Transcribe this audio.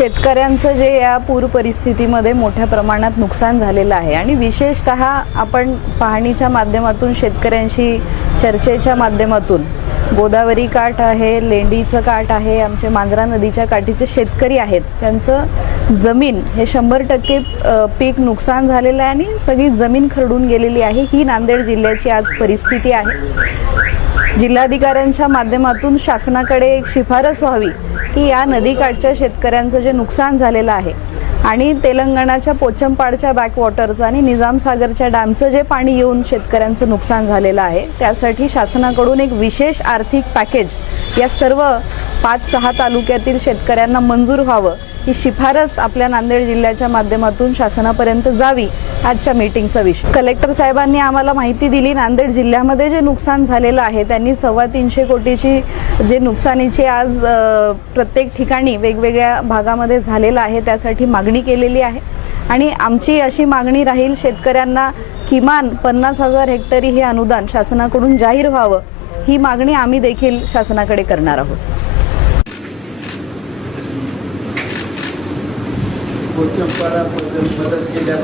शेतकऱ्यांचं जे या पूर परिस्थितीमध्ये मोठ्या प्रमाणात नुकसान झालेलं आहे आणि विशेषत आपण पाहणीच्या माध्यमातून शेतकऱ्यांशी चर्चेच्या माध्यमातून गोदावरी काठ आहे लेंडीचं काठ आहे आमचे मांजरा नदीच्या काठीचे शेतकरी आहेत त्यांचं जमीन हे शंभर टक्के पीक नुकसान झालेलं आहे आणि सगळी जमीन खरडून गेलेली आहे. ही नांदेड जिल्ह्याची आज परिस्थिती आहे. जिल्हाधिकाऱ्यांच्या माध्यमातून शासनाकडे एक शिफारस व्हावी की या नदीकाठच्या शेतकऱ्यांचं जे नुकसान झालेलं आहे आणि तेलंगणाच्या पोचमपाडच्या बॅकवॉटरचं आणि निजामसागरच्या डॅमचं जे पाणी येऊन शेतकऱ्यांचं नुकसान झालेलं आहे त्यासाठी शासनाकडून एक विशेष आर्थिक पॅकेज या सर्व पाच सहा तालुक्यातील शेतकऱ्यांना मंजूर व्हावं ही शिफारस आपल्या नांदेड जिल्ह्याच्या माध्यमातून शासनापर्यंत जावी आजच्या मीटिंगचा विषय. कलेक्टर साहेबांनी आम्हाला माहिती दिली नांदेड जिल्ह्यामध्ये जे नुकसान झालेलं आहे त्यांनी सव्वा तीनशे कोटीची जे नुकसानीची आज प्रत्येक ठिकाणी वेगवेगळ्या भागामध्ये झालेलं आहे त्यासाठी मागणी केलेली आहे. आणि आमची अशी मागणी राहील शेतकऱ्यांना किमान पन्नास हजार हेक्टरी हे अनुदान शासनाकडून जाहीर व्हावं ही मागणी आम्ही देखील शासनाकडे करणार आहोत. पोचंपाडा मदत केल्या